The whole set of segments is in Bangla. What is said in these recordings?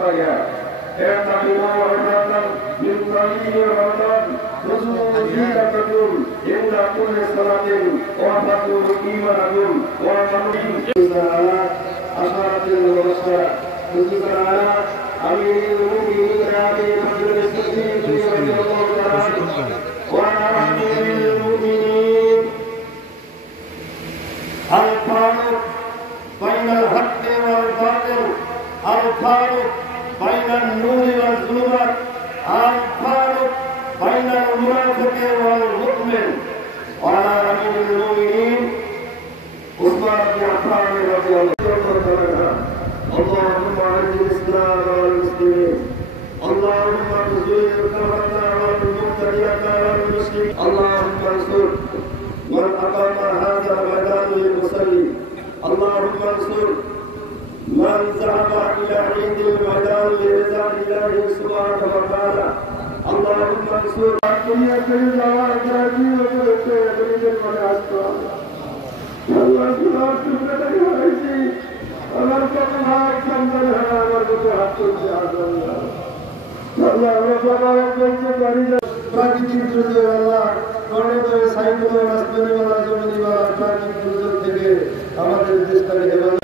خطايا اعتقدوا عبرة من طريق رمضان خذوا زينتكم عند كل صلاة وارفعوا إيمانكم وارفعوا على أشارة المبشرة خصوصا على أمير المؤمنين أبي بكر الصديق رضي الله تعالى عنه وعلى أمير المؤمنين الفاروق بين الحق والباطل الفاروق بين النور والظلمات الفاروق بين المنافق والمؤمن وعلى أمير المؤمنين عثمان بن عفان رضي الله عنه اللهم أعز الإسلام والمسلمين اللهم انصر الكفرة والمبتدعة والمشركين اللهم انصر من أقام هذا الميدان للمصلي اللهم انصر من ذهب إلى عيد الميدان لرضا الله سبحانه وتعالى اللهم انصر الدنيا كلها وأجرادي وبركاته والأسرار الله سبحانه وتعالى আমার কত ভাগ সন্তান হয় আমার কত হাত করছে আল্লাহ আল্লাহ আমরা বলতে পারি না প্রাকৃতিক দুর্যোগ আল্লাহ টর্নেডো সাইক্লোন আসমানিওয়ালা জমিনিওয়ালা প্রাকৃতিক দুর্যোগ থেকে আমাদের দেশটাকে হেফাজত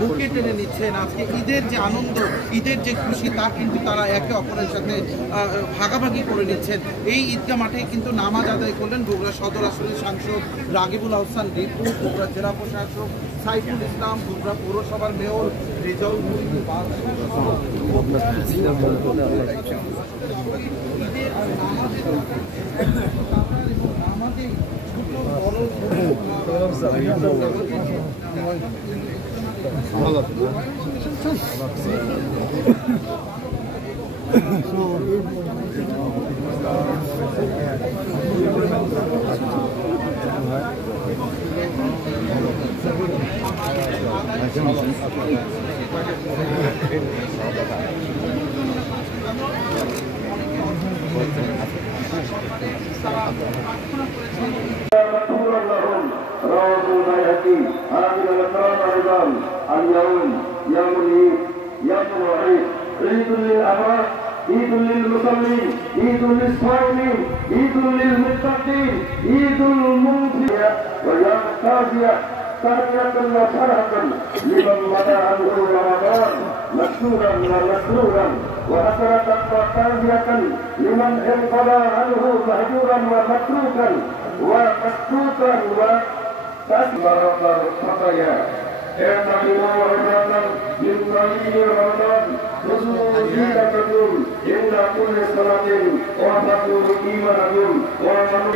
বুকে টেনে নিচ্ছেন। আজকে ঈদের যে আনন্দ, ঈদের যে খুশি, তা কিন্তু তারা একে অপরের সাথে ভাগাভাগি করে নিচ্ছেন। এই ঈদগাহ মাঠে কিন্তু নামাজ আদায় করলেন বগুড়া সদর আসনের সাংসদ রাগিবুল আহসান রিপু, বগুড়া জেলা প্রশাসক সাইফুল ইসলাম, বগুড়া পৌরসভার মেয়র রেজাউল اليوم يوم العيد يوم العيد عيد للأبرار عيد للمصلين عيد للصائمين عيد للمتقين عيد المنفية ويوم التازية تهنئة وفرحة لمن مضى عنه رمضان مشكورا ومسرورا وحسرة وتازية لمن انقضى عنه مهجورا ومتروكا ومسكوتا وتأثر الخطايا اعتقدوا عبرة من طريق رمضان خذوا زينتكم عند كل صلاة وارفعوا إيمانكم وارفعوا